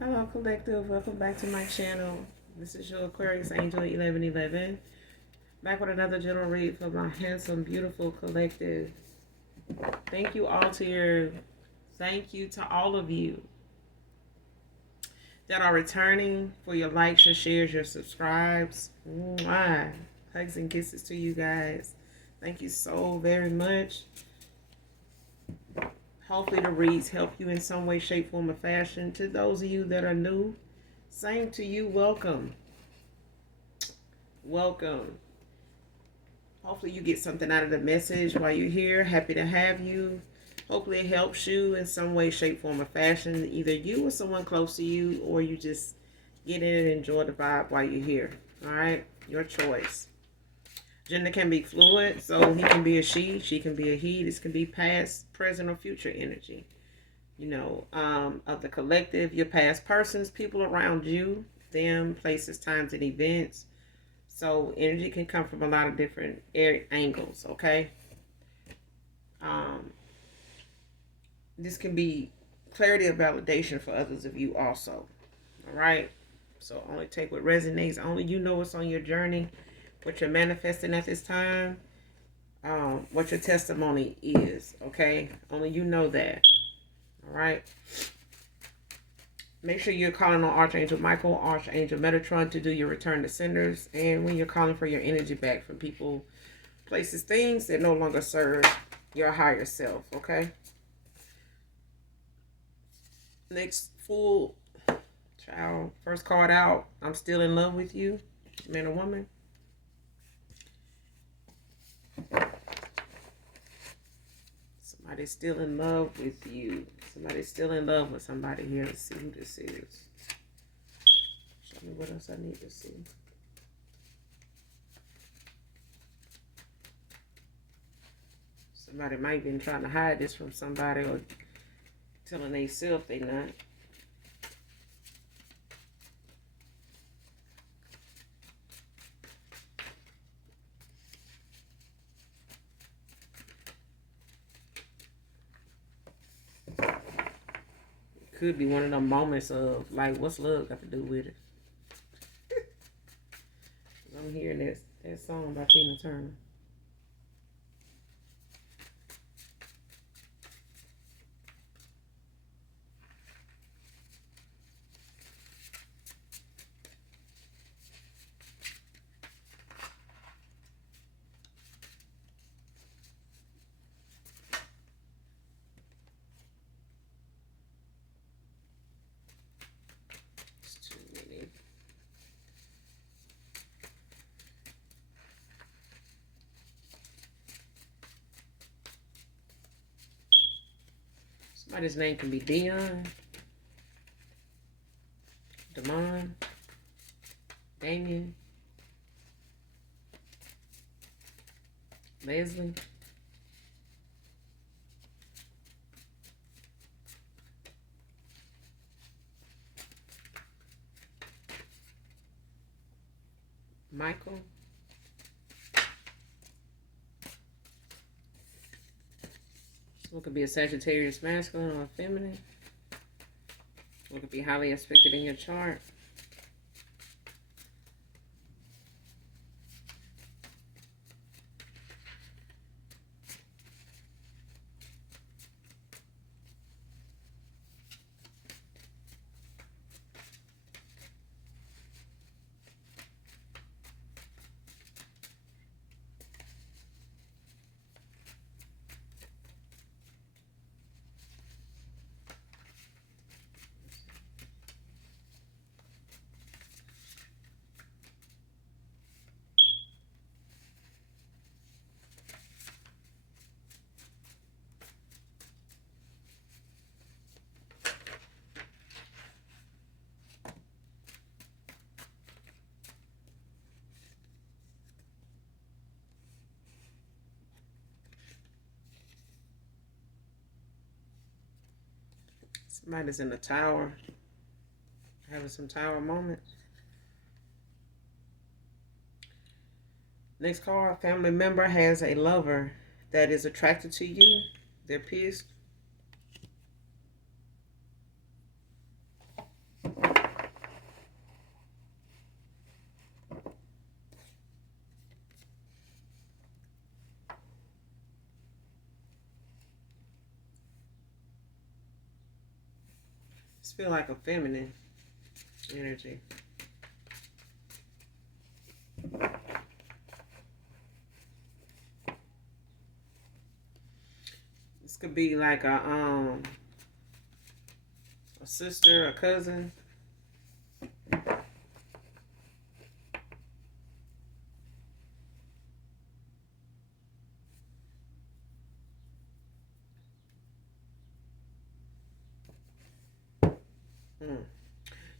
Hello, collective. Welcome back to my channel. This is your Aquarius Angel 1111. Back with another general read for my handsome, beautiful collective. Thank you all to your. Thank you to all of you that are returning for your likes, your shares, your subscribes. Mwah. Hugs and kisses to you guys. Thank you so very much. Hopefully the reads help you in some way, shape, form, or fashion. To those of you that are new, same to you. Welcome. Welcome. Hopefully you get something out of the message while you're here. Happy to have you. Hopefully it helps you in some way, shape, form, or fashion. Either you or someone close to you, or you just get in and enjoy the vibe while you're here. All right? Your choice. Gender can be fluid, so he can be a she can be a he. This can be past, present, or future energy. Of the collective, your past persons, people around you, them, places, times, and events. So energy can come from a lot of different angles, okay? Um, this can be clarity of validation for others of you also, all right? So only take what resonates. Only you know what's on your journey, what you're manifesting at this time, what your testimony is, okay? Only you know that, all right? Make sure you're calling on Archangel Michael, Archangel Metatron to do your return to senders. And when you're calling for your energy back from people, places, things that no longer serve your higher self, okay? Next full child. First card out. I'm still in love with you, man or woman. Somebody's still in love with you. Somebody's still in love with somebody here. Let's see who this is. Show me what else I need to see. Somebody might have been trying to hide this from somebody or telling themselves they not. Could be one of them moments of like, what's love got to do with it? I'm hearing that song by Tina Turner. It's too many. Somebody's name can be Dion, Damon, Damien, Leslie. Michael. So it could be a Sagittarius masculine or feminine. It could be highly expected in your chart. Somebody's in the tower, having some tower moments. Next card, family member has a lover that is attracted to you. They're pissed. feel like a feminine energy. This could be like a sister, a cousin.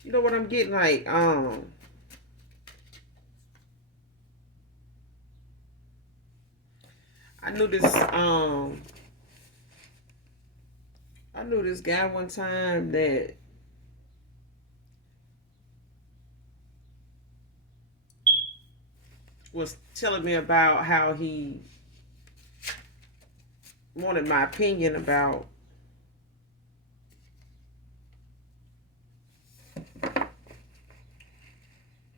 You know what I'm getting? Like, I knew this, I knew this guy one time that was telling me about how he wanted my opinion about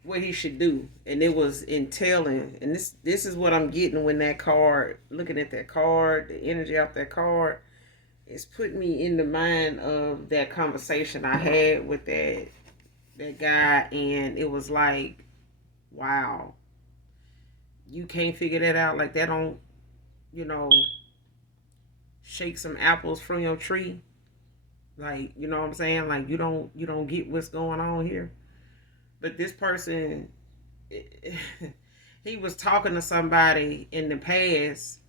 what he should do, and it was entailing. And this is what I'm getting when that card, looking at that card, the energy off that card, it's putting me in the mind of that conversation I had with that guy, and it was like, wow, you can't figure that out. Like, that don't, you know, shake some apples from your tree. Like, you know what I'm saying? Like, you don't get what's going on here. But this person, he was talking to somebody in the past,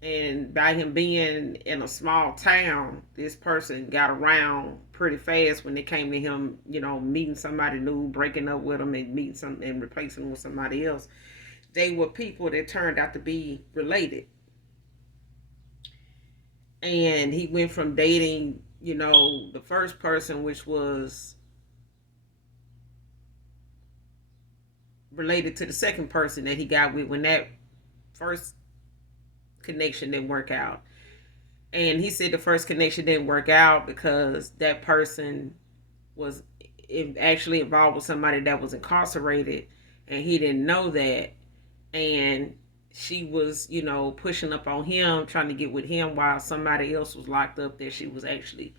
and by him being in a small town, this person got around pretty fast when it came to him, meeting somebody new, breaking up with them, and meeting some and replacing them with somebody else. They were people that turned out to be related. And he went from dating, the first person, which was related to the second person that he got with when that first connection didn't work out. And he said the first connection didn't work out because that person was actually involved with somebody that was incarcerated, and he didn't know that. And she was, pushing up on him, trying to get with him while somebody else was locked up that she was actually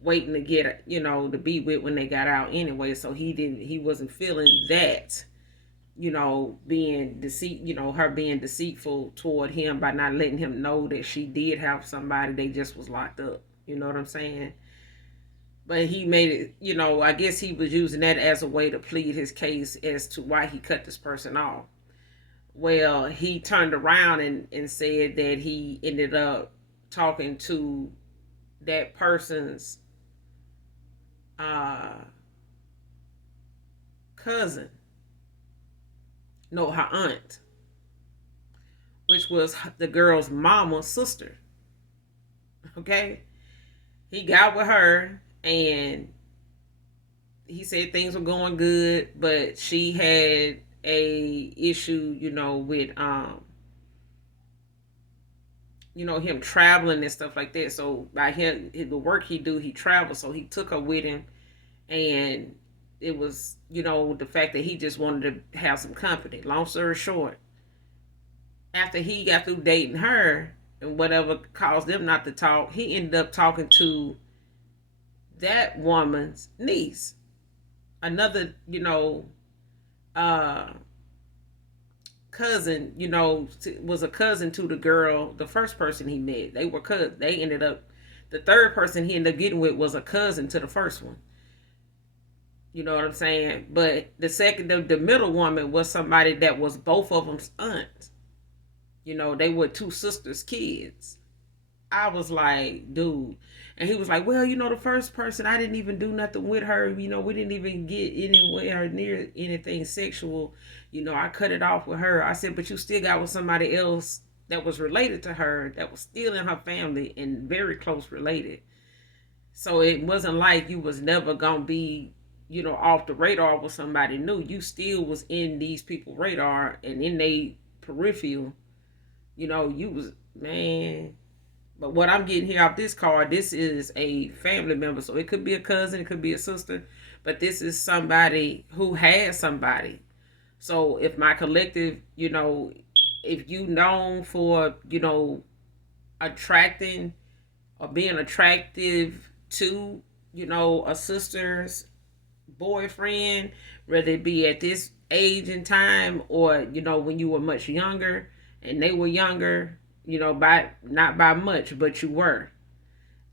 waiting to get, to be with when they got out anyway. So he wasn't feeling that, being deceit, her being deceitful toward him by not letting him know that she did have somebody. They just was locked up. You know what I'm saying? But he made it, I guess he was using that as a way to plead his case as to why he cut this person off. Well, he turned around and said that he ended up talking to that person's cousin. No, her aunt, which was the girl's mama's sister. Okay? He got with her, and he said things were going good, but she had a issue, with him traveling and stuff like that. So by him, the work he do, he travels. So he took her with him, and it was, the fact that he just wanted to have some company. Long story short, after he got through dating her and whatever caused them not to talk, he ended up talking to that woman's niece, another, cousin, was a cousin to the girl, the first person he met. They were cousins. They ended up, the third person he ended up getting with was a cousin to the first one. You know what I'm saying? But the second, the middle woman was somebody that was both of them's aunts. They were two sisters' kids. I was like, dude. And he was like, well, the first person, I didn't even do nothing with her. We didn't even get anywhere near anything sexual. I cut it off with her. I said, but you still got with somebody else that was related to her, that was still in her family and very close related. So it wasn't like you was never going to be, off the radar with somebody new. You still was in these people's radar and in their peripheral. You was, man. But what I'm getting here off this card, this is a family member. So it could be a cousin, it could be a sister. But this is somebody who has somebody. So if my collective, if you known for, attracting or being attractive to, a sister's boyfriend, whether it be at this age and time or, when you were much younger and they were younger, by not by much, but you were.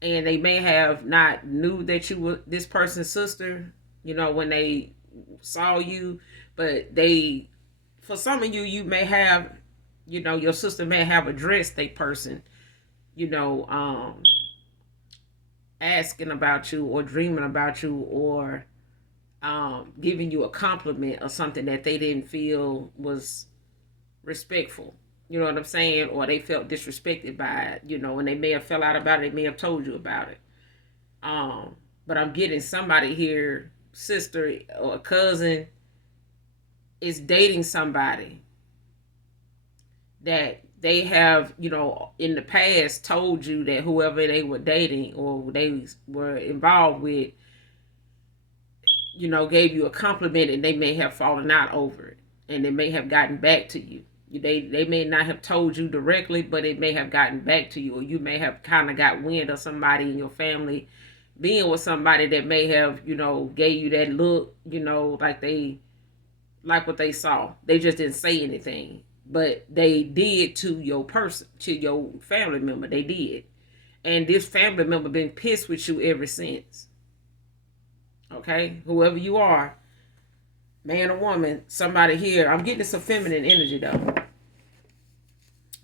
And they may have not knew that you were this person's sister, when they saw you, but they, for some of you, you may have, your sister may have addressed a person, you know, um, asking about you or dreaming about you or giving you a compliment or something that they didn't feel was respectful. You know what I'm saying? Or they felt disrespected by it, and they may have fell out about it. They may have told you about it. Um, but I'm getting somebody here, sister or cousin, is dating somebody that they have, in the past told you that whoever they were dating or they were involved with, gave you a compliment and they may have fallen out over it and they may have gotten back to you. They may not have told you directly, but it may have gotten back to you, or you may have kind of got wind of somebody in your family being with somebody that may have, gave you that look, like they like what they saw. They just didn't say anything, but they did to your person, to your family member. They did, and this family member been pissed with you ever since. Okay, whoever you are, man or woman, somebody here. I'm getting some feminine energy though.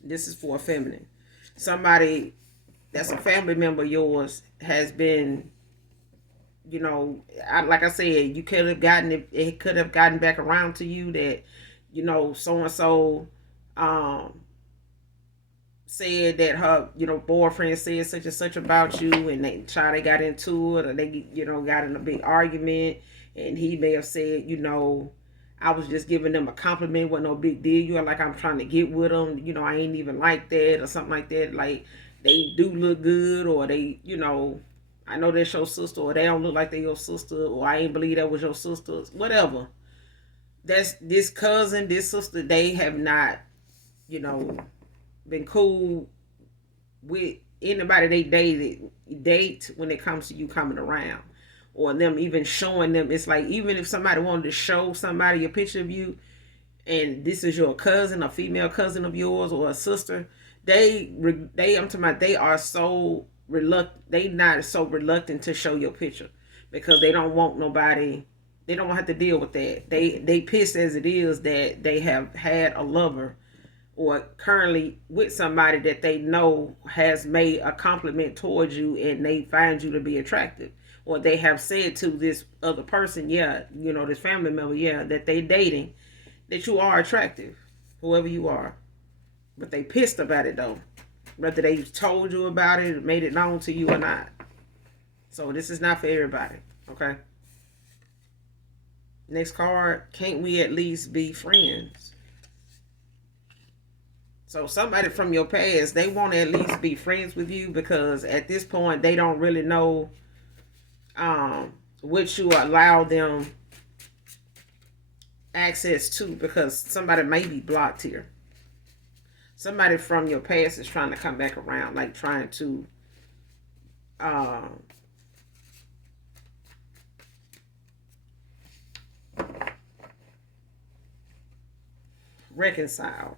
This is for a feminine. Somebody that's a family member of yours has been, like I said, you could have gotten it. It could have gotten back around to you that, so and so, said that her, boyfriend said such and such about you, and they got into it, or they, got in a big argument, and he may have said, I was just giving them a compliment, wasn't no big deal. You're like, I'm trying to get with them, I ain't even like that, or something like that. Like, they do look good, or they, I know that's your sister, or they don't look like they your sister, or I ain't believe that was your sister, whatever. That's this cousin, this sister, they have not, been cool with anybody they date when it comes to you coming around, or them even showing them. It's like, even if somebody wanted to show somebody a picture of you and this is your cousin, a female cousin of yours, or a sister, I'm talking about, they are so reluctant. They not so reluctant to show your picture because they don't want nobody. They don't have to deal with that. They pissed as it is that they have had a lover or currently with somebody that they know has made a compliment towards you and they find you to be attractive. Or they have said to this other person, yeah, this family member, yeah, that they dating, that you are attractive, whoever you are. But they pissed about it though. Whether they told you about it or made it known to you or not. So this is not for everybody, okay? Next card, can't we at least be friends? So somebody from your past, they want to at least be friends with you because at this point they don't really know what you allow them access to, because somebody may be blocked here. Somebody from your past is trying to come back around, like trying to reconcile.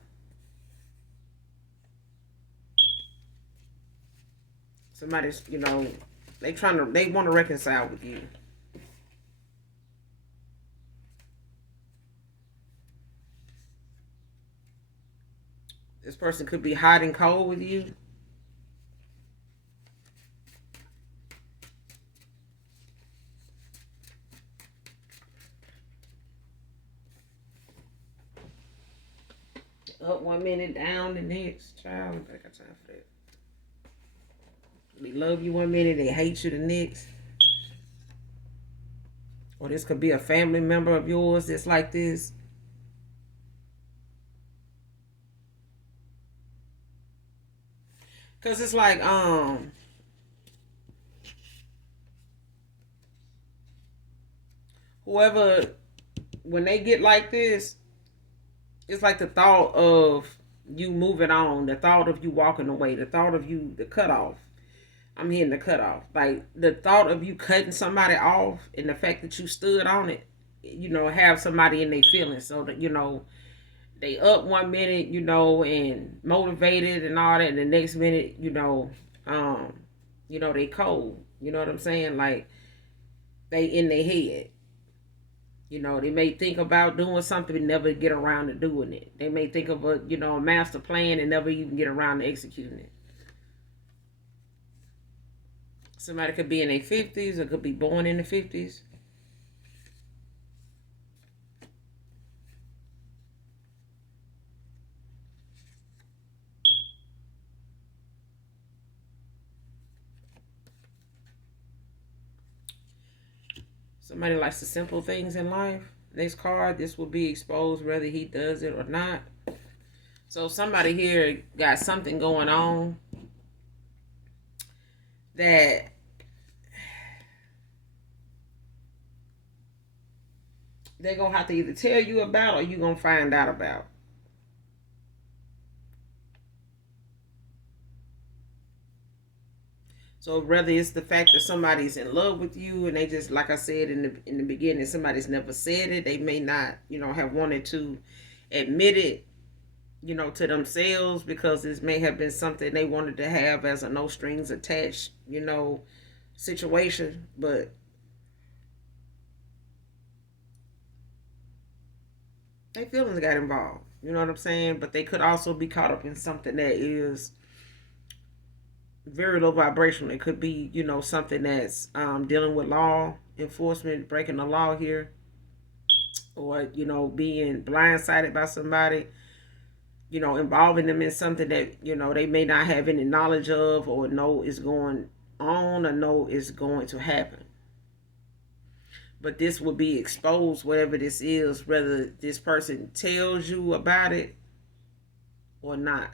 Somebody's, they want to reconcile with you. This person could be hot and cold with you. Up 1 minute, down the next. Child, I got time for that. They love you 1 minute, they hate you the next. Or this could be a family member of yours that's like this. Cause it's like whoever, when they get like this, it's like the thought of you moving on, the thought of you walking away, the thought of you, the cutoff. I'm hitting the cutoff. Like the thought of you cutting somebody off and the fact that you stood on it, have somebody in their feelings. So that, they up one minute, and motivated and all that, and the next minute, um, they cold. You know what I'm saying? Like they in their head. They may think about doing something and never get around to doing it. They may think of a master plan and never even get around to executing it. Somebody could be in their 50s or could be born in the 50s. Somebody likes the simple things in life. Next card, this will be exposed whether he does it or not. So somebody here got something going on that they're going to have to either tell you about or you're going to find out about. So whether it's the fact that somebody's in love with you and they just, like I said in the beginning, somebody's never said it. They may not, have wanted to admit it, to themselves because this may have been something they wanted to have as a no strings attached, situation. But their feelings got involved. You know what I'm saying? But they could also be caught up in something that is very low vibrational. It could be, something that's dealing with law enforcement, breaking the law here, or, being blindsided by somebody, involving them in something that, they may not have any knowledge of or know is going on or know is going to happen. But this will be exposed, whatever this is, whether this person tells you about it or not.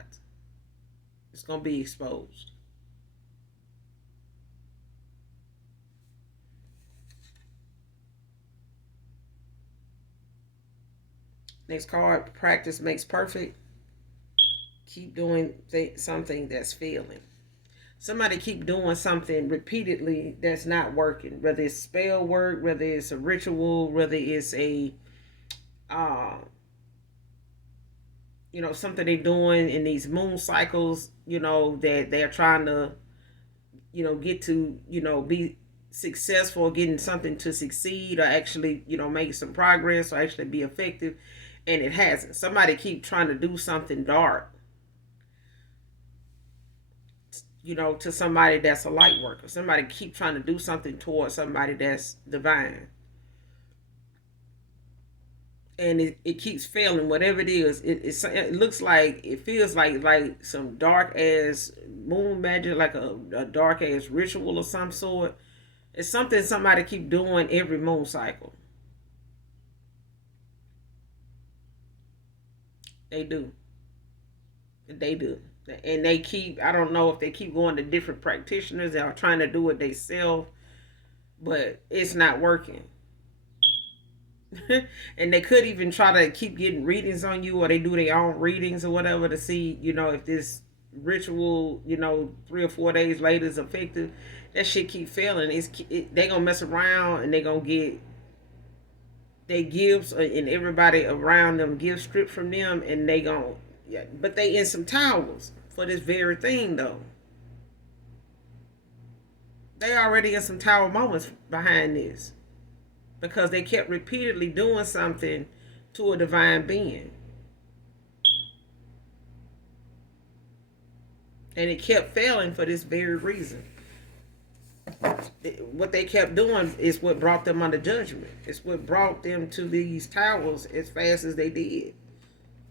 It's going to be exposed. Next card, practice makes perfect. Keep doing something that's failing. Somebody keep doing something repeatedly that's not working. Whether it's spell work, whether it's a ritual, whether it's a, something they're doing in these moon cycles, that they're trying to, get to, be successful, getting something to succeed or actually, make some progress or actually be effective. And it hasn't. Somebody keep trying to do something dark, to somebody that's a light worker. Somebody keep trying to do something towards somebody that's divine. And it keeps failing, whatever it is. It looks like, it feels like some dark ass moon magic, like a dark ass ritual of some sort. It's something somebody keep doing every moon cycle. They do. They do. And they keep, I don't know if they keep going to different practitioners that are trying to do it themselves, but it's not working. And they could even try to keep getting readings on you, or they do their own readings or whatever to see, if this ritual, 3 or 4 days later is effective. That shit keep failing. They gonna mess around and they gonna get they gifts and everybody around them gifts stripped from them, and they gonna, yeah, but they in some towers for this very thing though. They already in some tower moments behind this because they kept repeatedly doing something to a divine being. And it kept failing for this very reason. What they kept doing is what brought them under judgment. It's what brought them to these towers as fast as they did.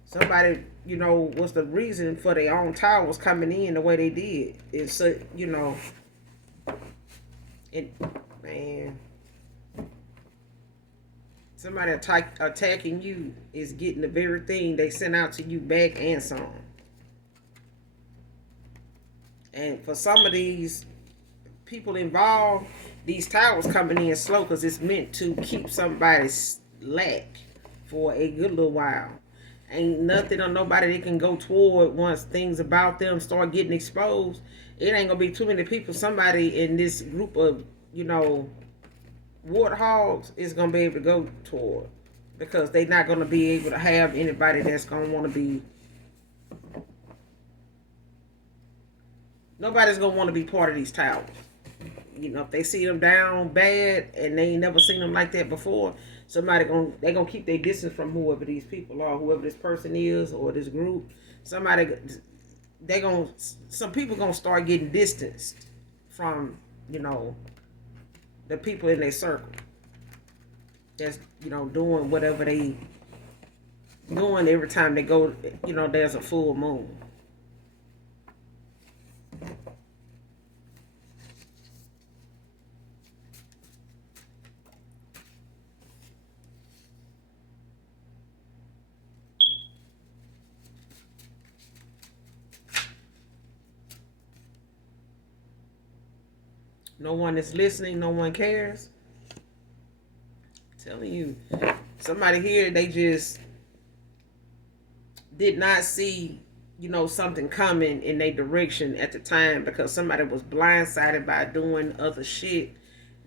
Somebody, was the reason for their own towers coming in the way they did. It's, it, man, somebody attacking you is getting the very thing they sent out to you back and some. And for some of these people involved, these towers coming in slow because it's meant to keep somebody slack for a good little while. Ain't nothing or nobody they can go toward once things about them start getting exposed. It ain't gonna be too many people. Somebody in this group of, warthogs is gonna be able to go toward, because they're not gonna be able to have anybody that's gonna want to be. Nobody's gonna want to be part of these towers. If they see them down bad and they ain't never seen them like that before, they gonna keep their distance from whoever these people are, whoever this person is or this group. Somebody they gonna some people gonna start getting distanced from the people in their circle. That's doing whatever they doing every time they go. There's a full moon. No one is listening. No one cares. I'm telling you, somebody here, they just did not see, something coming in their direction at the time, because somebody was blindsided by doing other shit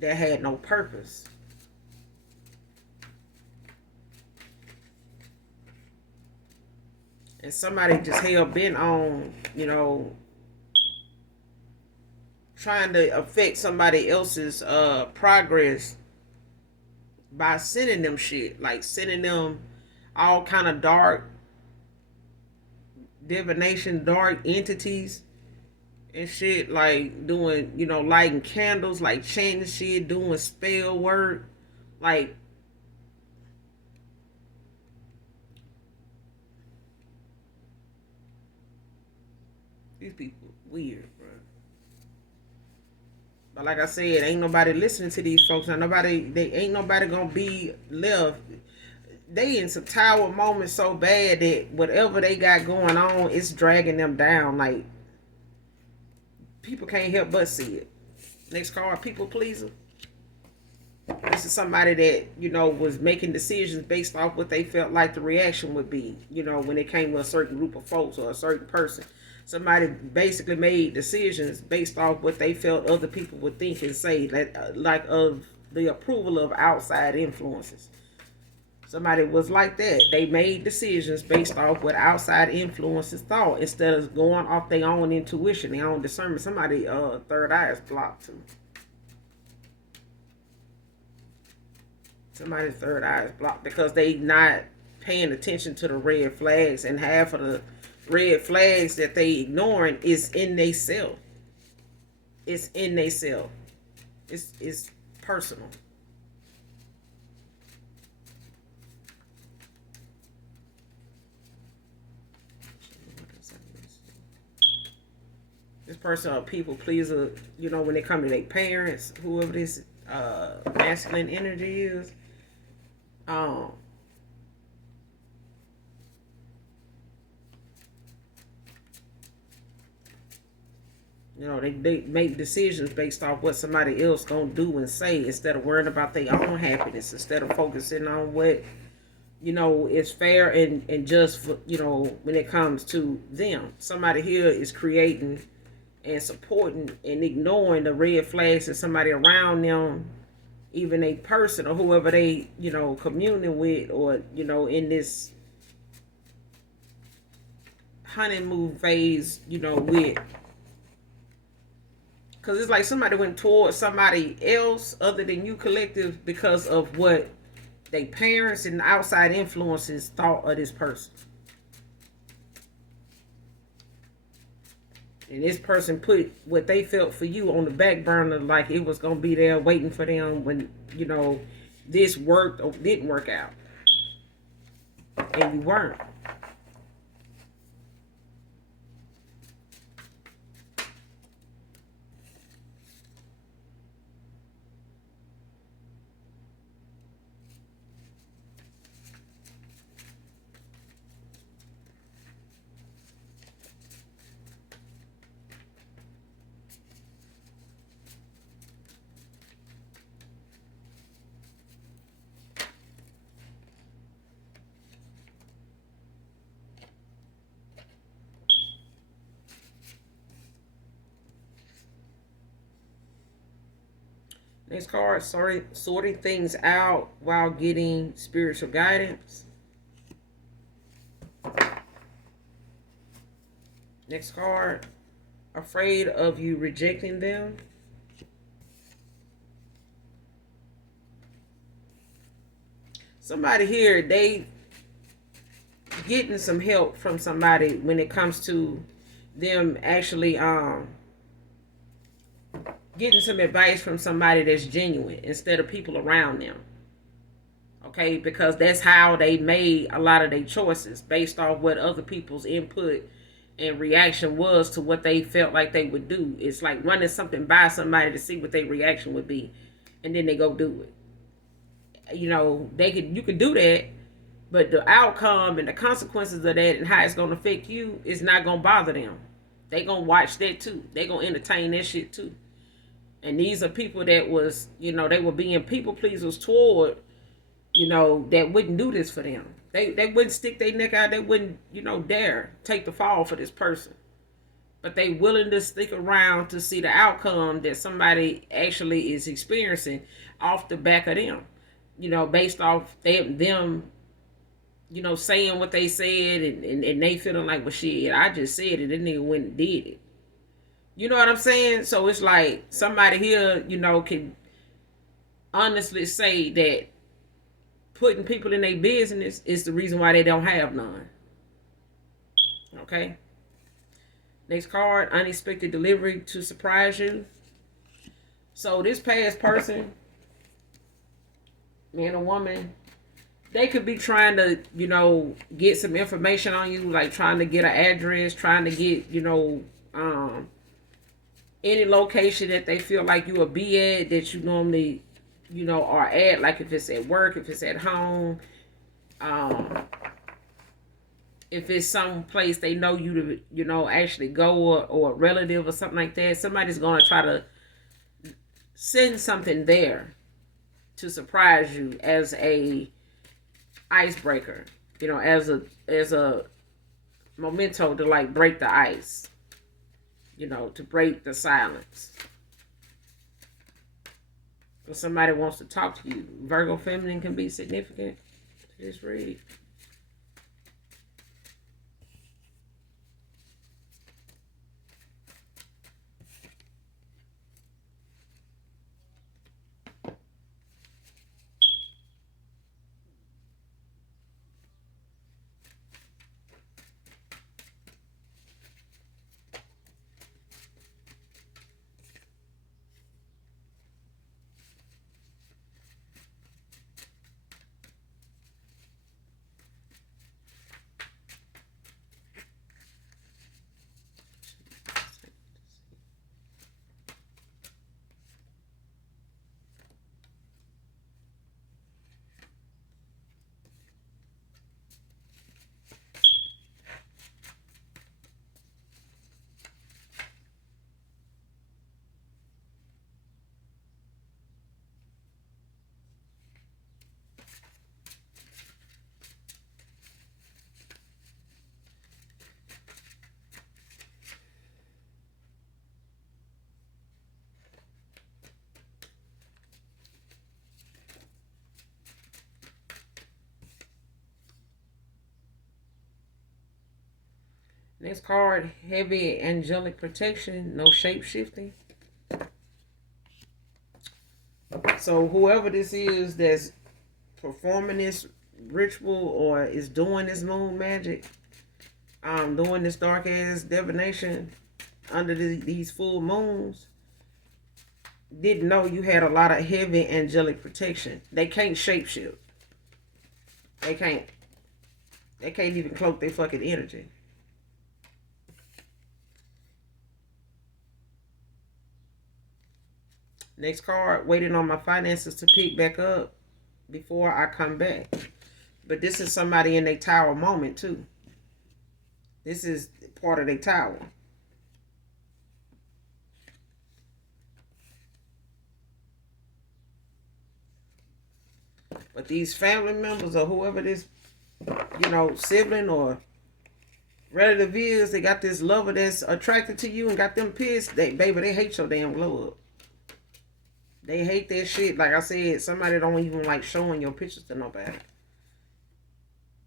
that had no purpose. And somebody just hell bent on, trying to affect somebody else's progress by sending them shit, like sending them all kind of dark divination, dark entities and shit, like doing, lighting candles, like chanting shit, doing spell work, like these people weird, bro. But like I said, ain't nobody listening to these folks. They ain't nobody gonna be left. They in some tower moments so bad that whatever they got going on, it's dragging them down. Like, people can't help but see it. Next card, people pleaser. This is somebody that, was making decisions based off what they felt like the reaction would be, when it came to a certain group of folks or a certain person. Somebody basically made decisions based off what they felt other people would think and say, like of the approval of outside influences. Somebody was like that. They made decisions based off what outside influences thought, instead of going off their own intuition, their own discernment. Somebody third eye is blocked too. Somebody's third eye is blocked because they not paying attention to the red flags, and half of the red flags that they ignoring is in they self. It's in they self. It's personal. This person a people pleaser, when they come to their parents, whoever this masculine energy is. They make decisions based off what somebody else gonna do and say, instead of worrying about their own happiness, instead of focusing on what is fair and just for, when it comes to them. Somebody here is creating and supporting and ignoring the red flags that somebody around them, even a person or whoever they communing with, or in this honeymoon phase with. Because it's like somebody went towards somebody else other than you collective because of what they parents and outside influences thought of this person. And this person put what they felt for you on the back burner, like it was going to be there waiting for them when, this worked or didn't work out. And you weren't. Next card, sorting things out while getting spiritual guidance. Next card, afraid of you rejecting them. Somebody here, they getting some help from somebody when it comes to them actually getting some advice from somebody that's genuine instead of people around them. Okay, because that's how they made a lot of their choices based off what other people's input and reaction was to what they felt like they would do. It's like running something by somebody to see what their reaction would be, and then they go do it. You know, you could do that, but the outcome and the consequences of that and how it's gonna affect you is not gonna bother them. They gonna watch that too. They gonna entertain that shit too. And these are people that was, you know, they were being people pleasers toward, you know, that wouldn't do this for them. They wouldn't stick their neck out. They wouldn't, you know, dare take the fall for this person. But they willing to stick around to see the outcome that somebody actually is experiencing off the back of them. You know, based off them, you know, saying what they said and they feeling like, well, shit, I just said it and then went and did it. You know what I'm saying? So it's like somebody here, you know, can honestly say that putting people in their business is the reason why they don't have none. Okay. Next card, unexpected delivery to surprise you. So this past person, man or woman, they could be trying to, you know, get some information on you, like trying to get an address, trying to get, you know, any location that they feel like you will be at that you normally, you know, are at, like if it's at work, if it's at home, if it's some place they know you to, you know, actually go, or a relative or something like that. Somebody's going to try to send something there to surprise you as a icebreaker, you know, as a memento to like break the ice, you know, to break the silence. If somebody wants to talk to you, Virgo feminine can be significant. Just read. Next card, heavy angelic protection, no shape shifting. So whoever this is that's performing this ritual or is doing this moon magic, doing this dark ass divination under these full moons, didn't know you had a lot of heavy angelic protection. They can't shapeshift. They can't. They can't even cloak their fucking energy. Next card, waiting on my finances to pick back up before I come back. But this is somebody in their tower moment too. This is part of their tower. But these family members or whoever this, you know, sibling or relative is, they got this lover that's attracted to you and got them pissed. They hate your damn glow up. They hate that shit. Like I said, somebody don't even like showing your pictures to nobody.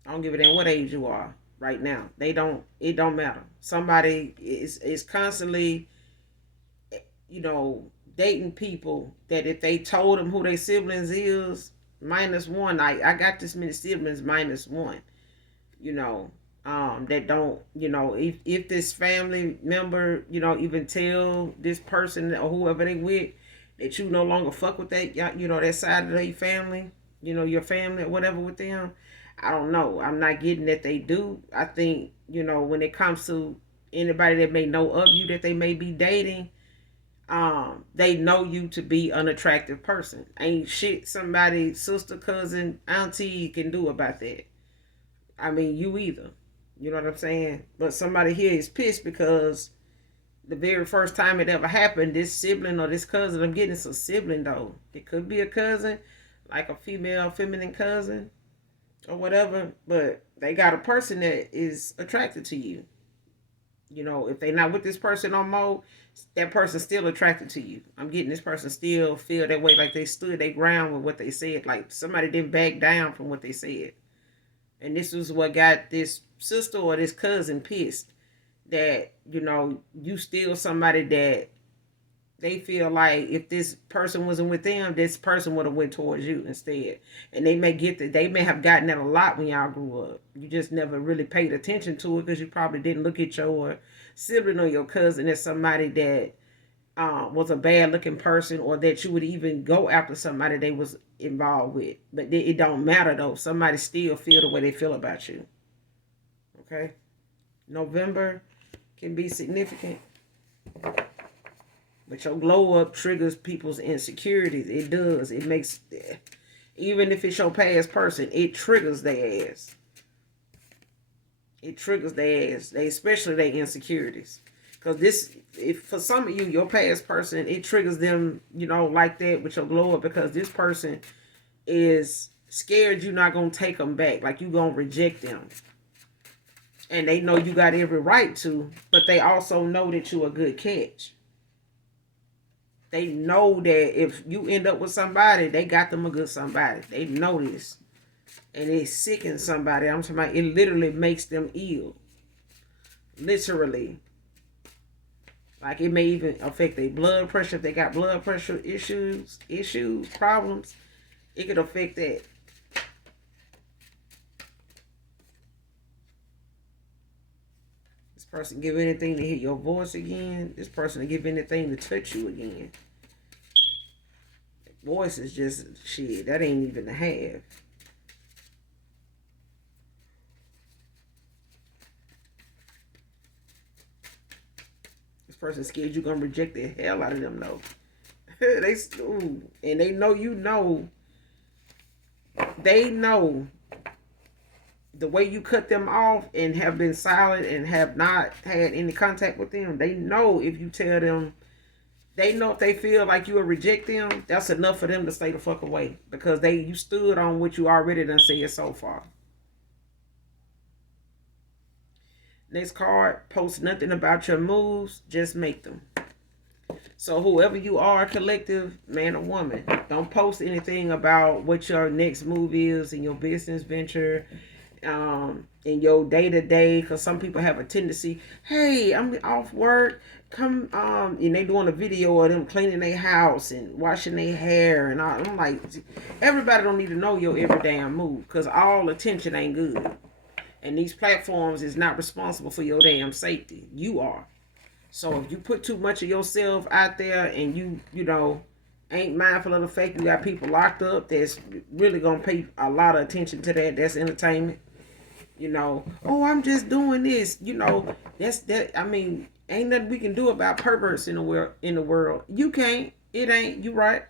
I don't give a damn what age you are right now. They don't. It don't matter. Somebody is constantly, you know, dating people that if they told them who their siblings is, minus one. I got this many siblings, minus one. You know, that don't, you know, if this family member, you know, even tell this person or whoever they with that you no longer fuck with that, you know, that side of their family, you know, your family or whatever with them. I don't know. I'm not getting that they do. I think, you know, when it comes to anybody that may know of you that they may be dating, they know you to be an attractive person. Ain't shit somebody, sister, cousin, auntie can do about that. I mean, you either. You know what I'm saying? But somebody here is pissed because the very first time it ever happened, this sibling or this cousin, I'm getting it's a sibling though. It could be a cousin, like a female, feminine cousin or whatever, but they got a person that is attracted to you. You know, if they not with this person no more, that person's still attracted to you. I'm getting this person still feel that way, like they stood their ground with what they said, like somebody didn't back down from what they said. And this was what got this sister or this cousin pissed that, you know, you still somebody that they feel like if this person wasn't with them, this person would have went towards you instead. And they may get that, they may have gotten that a lot when y'all grew up. You just never really paid attention to it because you probably didn't look at your sibling or your cousin as somebody that was a bad looking person, or that you would even go after somebody they was involved with. But it don't matter though. Somebody still feel the way they feel about you. Okay. November can be significant, but your glow up triggers people's insecurities. It does. It makes, even if it's your past person, it triggers their ass. It triggers their ass. They especially their insecurities. Because this, if for some of you, your past person, it triggers them, you know, like that with your glow up, because this person is scared you're not going to take them back. Like you going to reject them. And they know you got every right to, but they also know that you're a good catch. They know that if you end up with somebody, they got them a good somebody. They know this. And it sickens somebody. I'm talking about, it literally makes them ill. Literally. Like it may even affect their blood pressure. If they got blood pressure issues, problems, it could affect that. This person give anything to hear your voice again. This person will give anything to touch you again. Voice is just shit. That ain't even a half. This person scared you gonna reject the hell out of them though. They ooh, and they know you know. They know the way you cut them off and have been silent and have not had any contact with them. They know if you tell them, they know if they feel like you will reject them, that's enough for them to stay the fuck away, because you stood on what you already done said so far. Next card, post nothing about your moves, just make them. So whoever you are, collective, man or woman, don't post anything about what your next move is in your business venture, in your day-to-day, because some people have a tendency, hey, I'm off work, come, and they doing a video of them cleaning their house and washing their hair and all. I'm like, everybody don't need to know your every damn move, because all attention ain't good. And these platforms is not responsible for your damn safety. You are. So if you put too much of yourself out there and you know, ain't mindful of the fact you got people locked up that's really gonna pay a lot of attention to that, that's entertainment. You know, oh, I'm just doing this. You know, that's that. I mean, ain't nothing we can do about perverts in the world. You can't. It ain't. You right.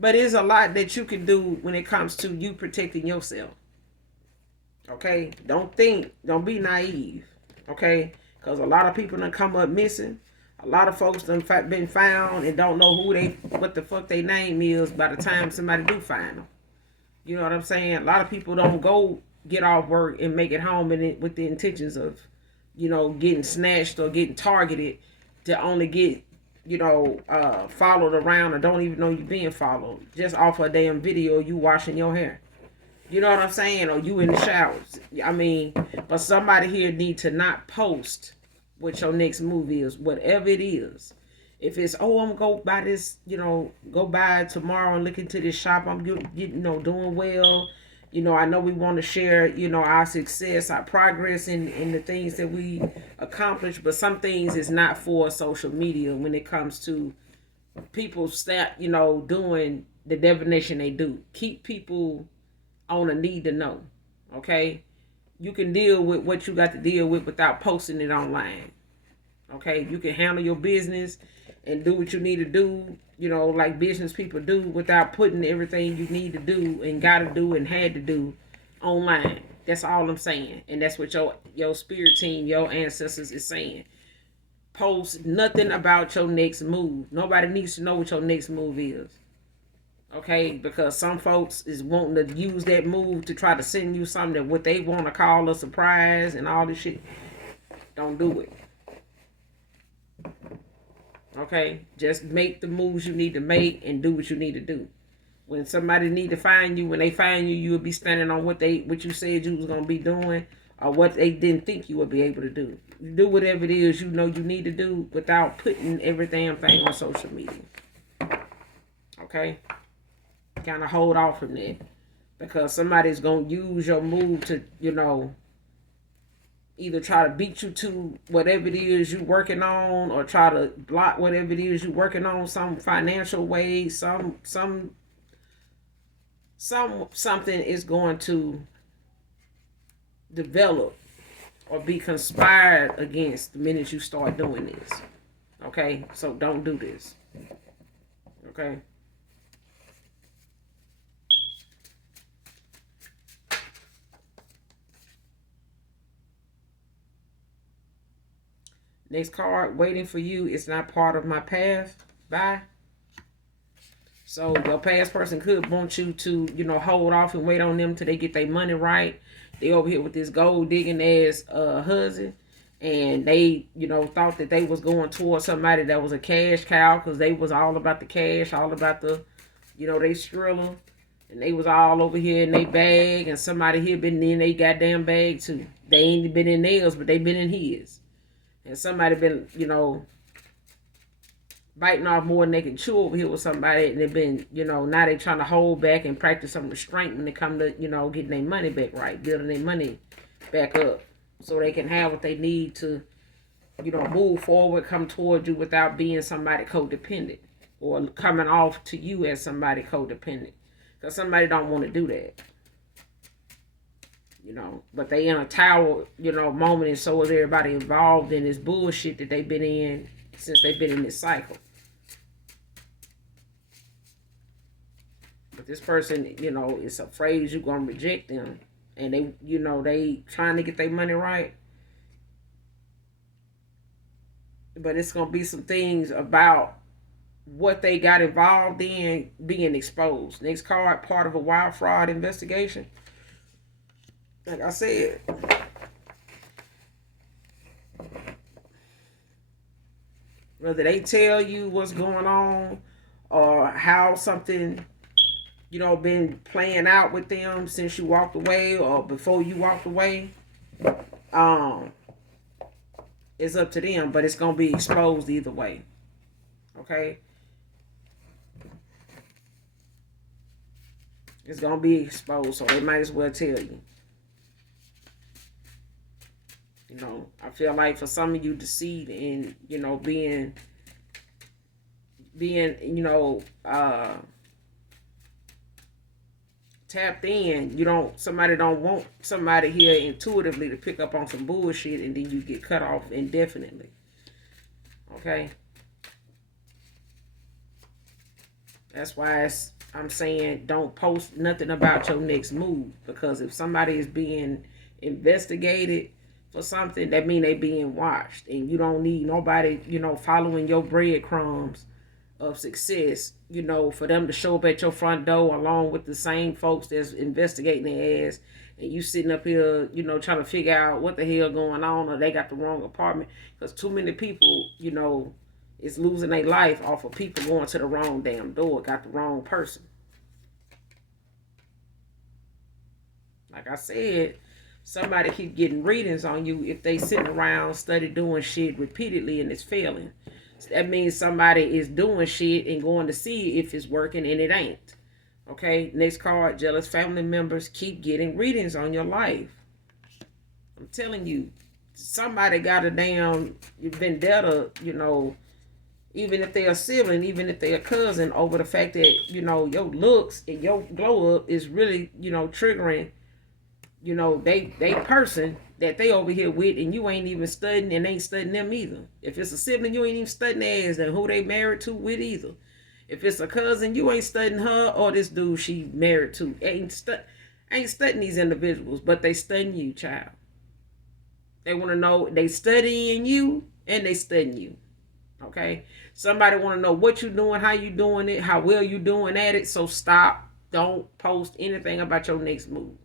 But there's a lot that you can do when it comes to you protecting yourself. Okay, don't be naive. Okay, because a lot of people done come up missing. A lot of folks done been found and don't know what the fuck their name is by the time somebody do find them. You know what I'm saying? A lot of people don't go get off work and make it home with the intentions of, you know, getting snatched or getting targeted to only get followed around or don't even know you being followed just off a damn video you washing your hair. You know what I'm saying? Or you in the showers. I mean, but somebody here need to not post what your next move is, whatever it is. If it's, oh, I'm gonna go buy this, go buy tomorrow and look into this shop. I'm doing well. I know we want to share, our success, our progress in the things that we accomplish, but some things is not for social media when it comes to people doing the divination they do. Keep people on a need to know. Okay? You can deal with what you got to deal with without posting it online. Okay? You can handle your business and do what you need to do, like business people do, without putting everything you need to do and got to do and had to do online. That's all I'm saying. And that's what your spirit team, your ancestors is saying. Post nothing about your next move. Nobody needs to know what your next move is. Okay, because some folks is wanting to use that move to try to send you something that what they want to call a surprise and all this shit. Don't do it. Okay, just make the moves you need to make and do what you need to do. When somebody need to find you, when they find you, you will be standing on what you said you was gonna be doing, or what they didn't think you would be able to do. Do whatever it is you know you need to do without putting every damn thing on social media. Okay, kind of hold off from that, because somebody's gonna use your move to either try to beat you to whatever it is you're working on, or try to block whatever it is you're working on, some financial way, something is going to develop or be conspired against the minute you start doing this. Okay? So don't do this. Okay? Next card, waiting for you is not part of my path. Bye. So your past person could want you to, hold off and wait on them till they get their money right. They over here with this gold digging ass husband. And they, thought that they was going towards somebody that was a cash cow, because they was all about the cash, all about the, they skriller. And they was all over here in their bag, and somebody here been in their goddamn bag too. They ain't been in theirs, but they been in his. And somebody been, biting off more than they can chew over here with somebody, and they've been, now they trying to hold back and practice some restraint when they come to, getting their money back right, building their money back up, so they can have what they need to, move forward, come towards you without being somebody codependent, or coming off to you as somebody codependent, because somebody don't want to do that. But they in a tower, moment, and so is everybody involved in this bullshit that they've been in since they've been in this cycle. But this person, is afraid you're gonna reject them, and they, they trying to get their money right. But it's gonna be some things about what they got involved in being exposed. Next card, part of a wire fraud investigation. Like I said, whether they tell you what's going on or how something, been playing out with them since you walked away or before you walked away, it's up to them, but it's going to be exposed either way. Okay? It's going to be exposed, so they might as well tell you. I feel like for some of you, deceit and, being, tapped in, somebody don't want somebody here intuitively to pick up on some bullshit, and then you get cut off indefinitely. Okay? That's why I'm saying don't post nothing about your next move, because if somebody is being investigated for something, that mean they being watched, and you don't need nobody, following your breadcrumbs of success, for them to show up at your front door along with the same folks that's investigating their ass, and you sitting up here, trying to figure out what the hell going on, or they got the wrong apartment, because too many people, is losing their life off of people going to the wrong damn door, got the wrong person. Like I said, somebody keep getting readings on you if they sitting around study doing shit repeatedly and it's failing. That means somebody is doing shit and going to see if it's working and it ain't. Okay, next card, jealous family members keep getting readings on your life. I'm telling you, somebody got a damn vendetta, even if they're a sibling, even if they're a cousin, over the fact that, your looks and your glow up is really, triggering, they person that they over here with, and you ain't even studying and ain't studying them either. If it's a sibling, you ain't even studying their ass and who they married to with either. If it's a cousin, you ain't studying her or this dude she married to. Ain't studying these individuals, but they studying you, child. They want to know, they studying you and they studying you. Okay? Somebody want to know what you doing, how you doing it, how well you doing at it. So stop. Don't post anything about your next move.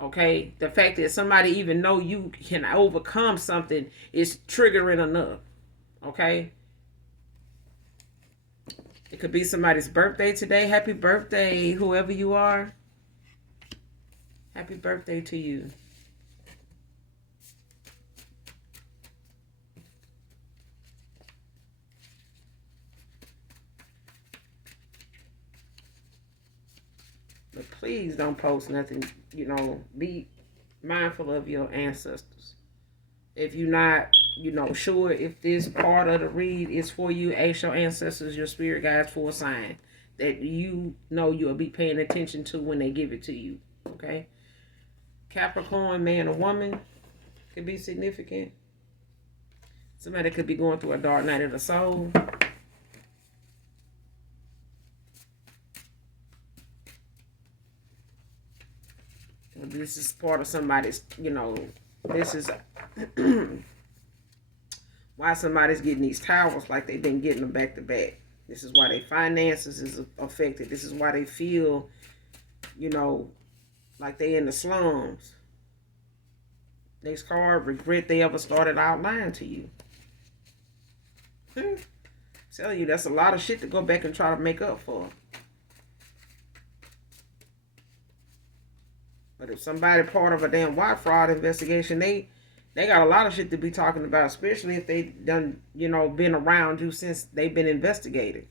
Okay? The fact that somebody even know you can overcome something is triggering enough. Okay? It could be somebody's birthday today. Happy birthday, whoever you are. Happy birthday to you. But please don't post nothing, be mindful of your ancestors. If you're not, sure if this part of the read is for you, ask your ancestors, your spirit guides for a sign that you'll be paying attention to when they give it to you. Okay? Capricorn, man or woman, could be significant. Somebody could be going through a dark night of the soul. This is part of somebody's, this is why somebody's getting these towers like they've been getting them back to back. This is why their finances is affected. This is why they feel, like they in the slums. Next card, regret they ever started out lying to you. Telling you, that's a lot of shit to go back and try to make up for. But if somebody part of a damn wire fraud investigation, they got a lot of shit to be talking about, especially if they done, been around you since they've been investigated.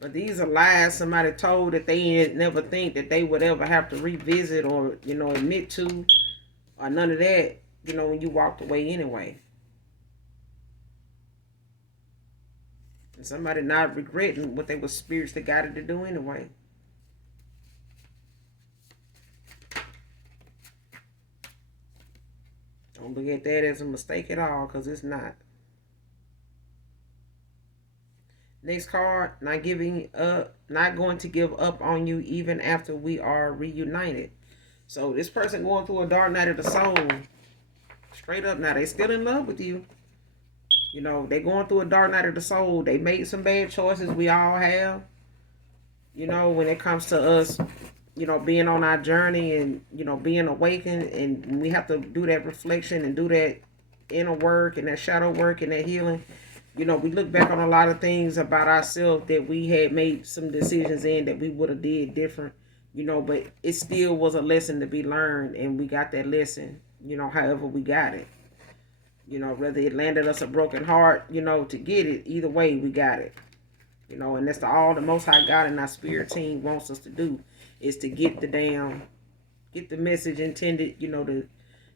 But these are lies somebody told that they never think that they would ever have to revisit or, admit to, or none of that, when you walked away anyway. And somebody not regretting what they were spiritually guided to do anyway. Don't look at that as a mistake at all, because it's not. Next card, not going to give up on you even after we are reunited. So this person going through a dark night of the soul. Straight up now, they still in love with you. They going through a dark night of the soul. They made some bad choices. We all have. When it comes to us, being on our journey and, being awakened, and we have to do that reflection and do that inner work and that shadow work and that healing. We look back on a lot of things about ourselves that we had made some decisions in that we would have did different, but it still was a lesson to be learned, and we got that lesson, however we got it. Whether it landed us a broken heart, to get it, either way we got it. And that's all the Most High God and our spirit team wants us to do, is to get the message intended, to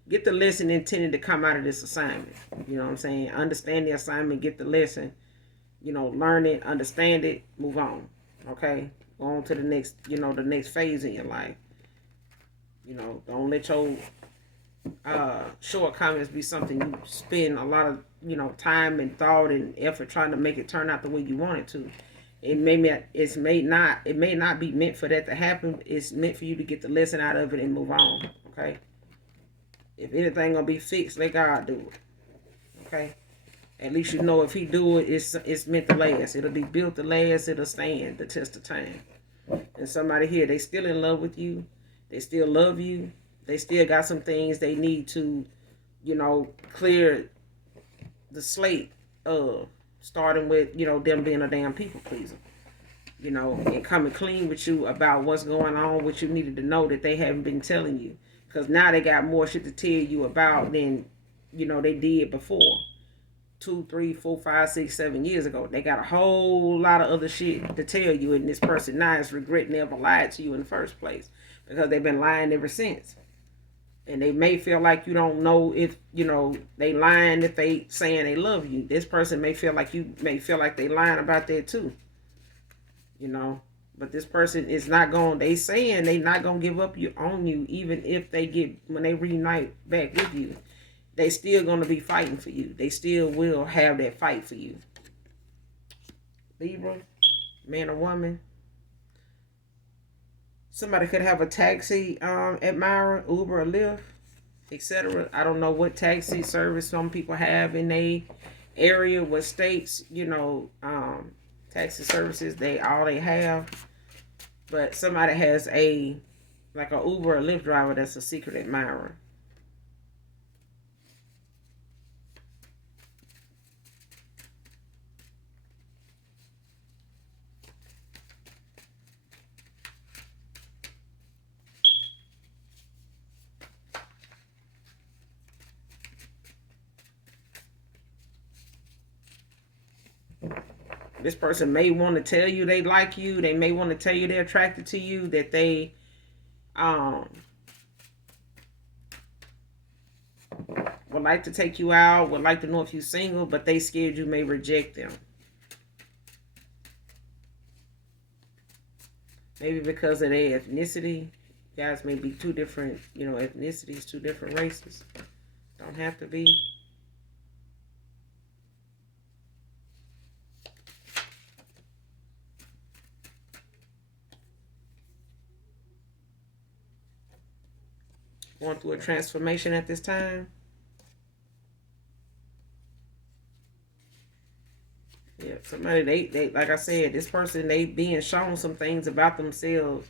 get the lesson intended to come out of this assignment. You know what I'm saying? Understand the assignment, get the lesson, learn it, understand it, move on. Okay? Go on to the next, the next phase in your life. Don't let your shortcomings be something you spend a lot of, time and thought and effort trying to make it turn out the way you want it to. It may not be meant for that to happen. It's meant for you to get the lesson out of it and move on. Okay. If anything gonna be fixed, let God do it. Okay. At least you know if He do it, it's meant to last. It'll be built to last. It'll stand the test of time. And somebody here, they still in love with you. They still love you. They still got some things they need to, clear the slate of, starting with, them being a damn people pleaser. And coming clean with you about what's going on, what you needed to know that they haven't been telling you. Because now they got more shit to tell you about than, they did before. 2, 3, 4, 5, 6, 7 years ago. They got a whole lot of other shit to tell you, and this person now is regretting they ever lied to you in the first place. Because they've been lying ever since. And they may feel like you don't know if, they lying if they saying they love you. This person may feel like they lying about that too. But this person is not going, they saying they not going to give up on you, even if when they reunite back with you. They still going to be fighting for you. They still will have that fight for you. Libra, man or woman. Somebody could have a taxi admirer, Uber or Lyft, etc. I don't know what taxi service some people have in their area, what states, taxi services they have. But somebody has like a Uber or Lyft driver that's a secret admirer. This person may want to tell you they like you. They may want to tell you they're attracted to you, that they would like to take you out, would like to know if you're single, but they scared you may reject them. Maybe because of their ethnicity. You guys may be two different, ethnicities, two different races. Don't have to be. Going through a transformation at this time. Yeah, somebody they like I said, this person, they being shown some things about themselves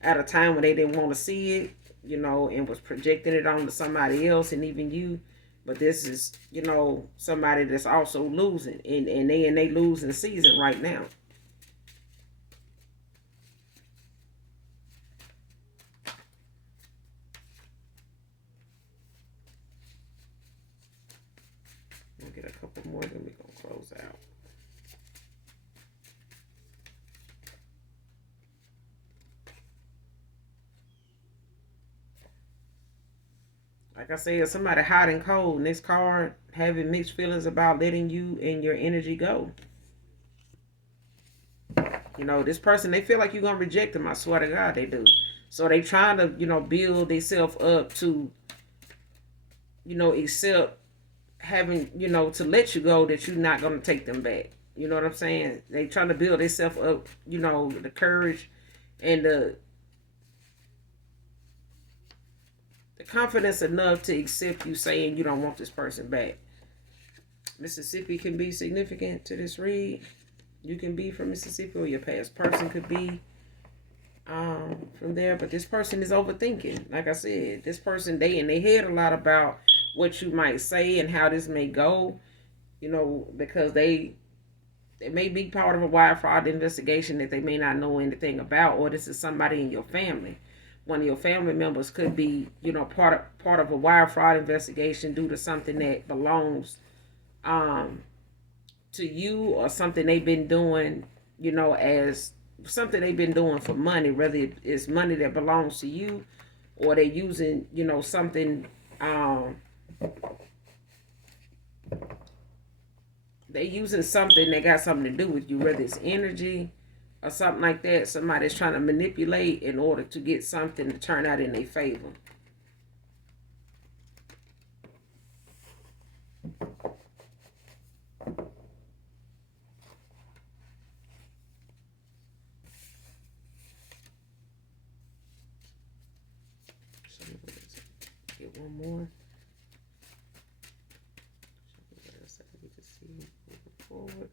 at a time when they didn't want to see it, and was projecting it onto somebody else and even you. But this is, somebody that's also losing, and they losing season right now. We'll get a couple more, then we're going to close out. Like I said, somebody hot and cold. This card having mixed feelings about letting you and your energy go. This person, they feel like you're going to reject them. I swear to God, they do. So they trying to, build themselves up to, accept having, to let you go, that you're not going to take them back. You know what I'm saying? They trying to build themselves up, the courage and the confidence enough to accept you saying you don't want this person back. Mississippi can be significant to this read. You can be from Mississippi, or your past person could be from there. But this person is overthinking. Like I said, this person, they in their head a lot about what you might say and how this may go. Because it may be part of a wire fraud investigation that they may not know anything about, or this is somebody in your family. One of your family members could be, part of a wire fraud investigation due to something that belongs to you, or something they've been doing, as something they've been doing for money, whether it's money that belongs to you, or they're using, something, they're using something that got something to do with you, whether it's energy or something like that. Somebody's trying to manipulate in order to get something to turn out in their favor. one more. What else I need to see moving forward?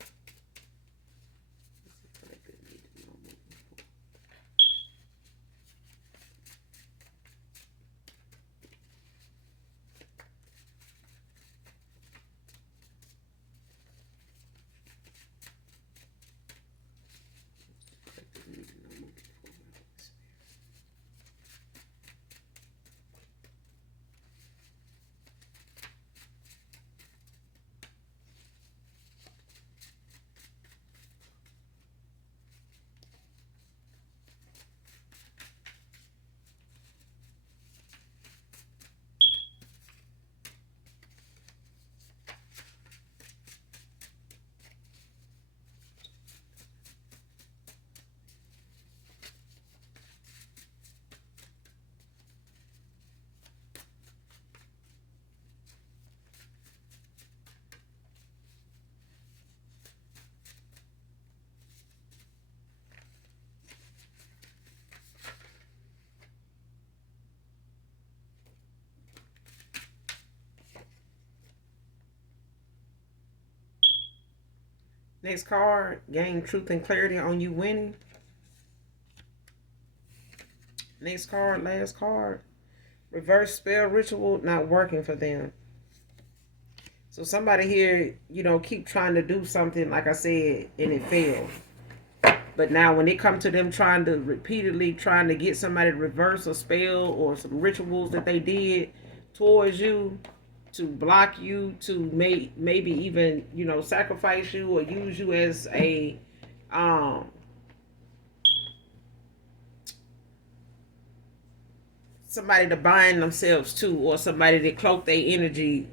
Next card, gain truth and clarity on you winning. Next card, last card. Reverse spell ritual not working for them. So somebody here, keep trying to do something, like I said, and it failed. But now when it comes to them repeatedly trying to get somebody to reverse a spell or some rituals that they did towards you, to block you, to maybe even, sacrifice you or use you as a somebody to bind themselves to, or somebody to cloak their energy,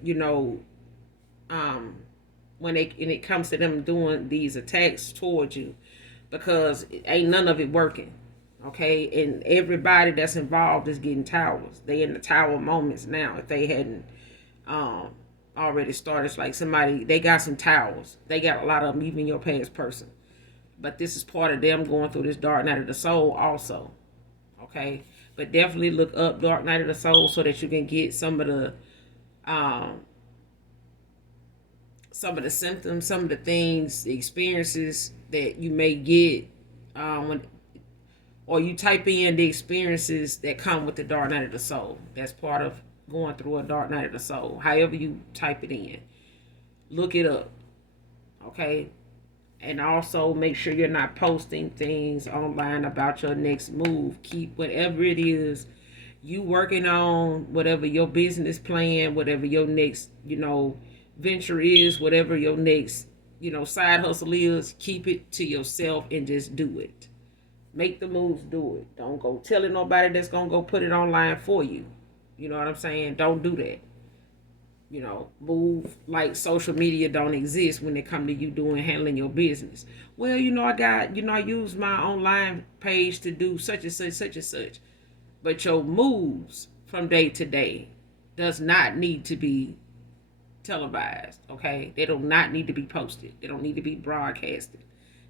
when it comes to them doing these attacks towards you, because ain't none of it working. Okay, and everybody that's involved is getting towers. They in the tower moments now. If they hadn't already started, it's like somebody, they got some towers. They got a lot of them, even your past person. But this is part of them going through this dark night of the soul also. Okay, but definitely look up dark night of the soul so that you can get some of the symptoms, some of the things, the experiences that you may get or you type in the experiences that come with the dark night of the soul. That's part of going through a dark night of the soul. However you type it in, look it up. Okay, and also make sure you're not posting things online about your next move. Keep whatever it is you working on, whatever your business plan, whatever your next, venture is, whatever your next, side hustle is, keep it to yourself and just do it. Make the moves, do it. Don't go telling nobody that's gonna go put it online for you. You know what I'm saying? Don't do that. Move like social media don't exist when it come to you handling your business. Well, I use my online page to do such and such, such and such. But your moves from day to day does not need to be televised, okay? They do not need to be posted. They don't need to be broadcasted.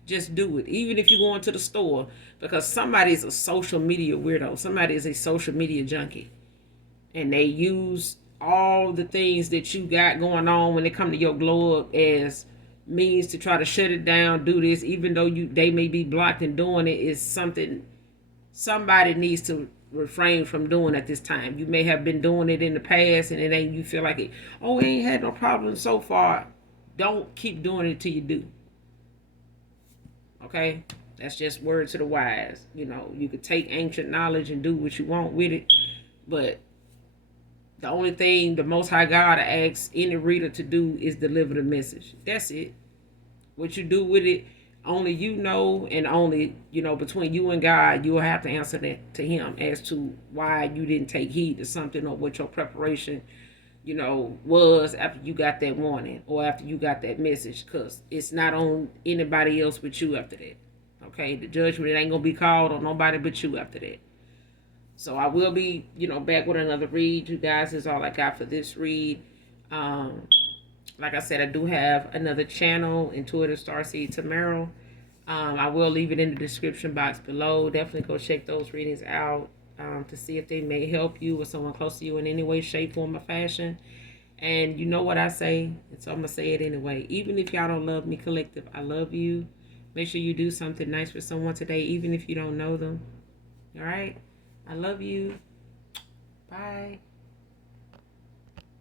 Just do it. Even if you go into the store, because somebody's a social media weirdo. Somebody is a social media junkie. And they use all the things that you got going on when it come to your glow up as means to try to shut it down, do this, even though they may be blocked and doing it, is something somebody needs to refrain from doing at this time. You may have been doing it in the past and it ain't, you feel like it, oh, it ain't had no problem so far. Don't keep doing it till you do. Okay? That's just word to the wise. You could take ancient knowledge and do what you want with it, but the only thing the Most High God asks any reader to do is deliver the message. That's it. What you do with it, only you know, and only, between you and God, you'll have to answer that to him as to why you didn't take heed to something, or what your preparation, was after you got that warning or after you got that message, because it's not on anybody else but you after that. Okay? The judgment ain't going to be called on nobody but you after that. So I will be, back with another read. You guys, is all I got for this read. Like I said, I do have another channel, Intuitive Starseed Tamaro. I will leave it in the description box below. Definitely go check those readings out. to see if they may help you or someone close to you in any way, shape, form, or fashion. And you know what I say, so I'm going to say it anyway. Even if y'all don't love me, collective, I love you. Make sure you do something nice for someone today, even if you don't know them. All right? I love you. Bye.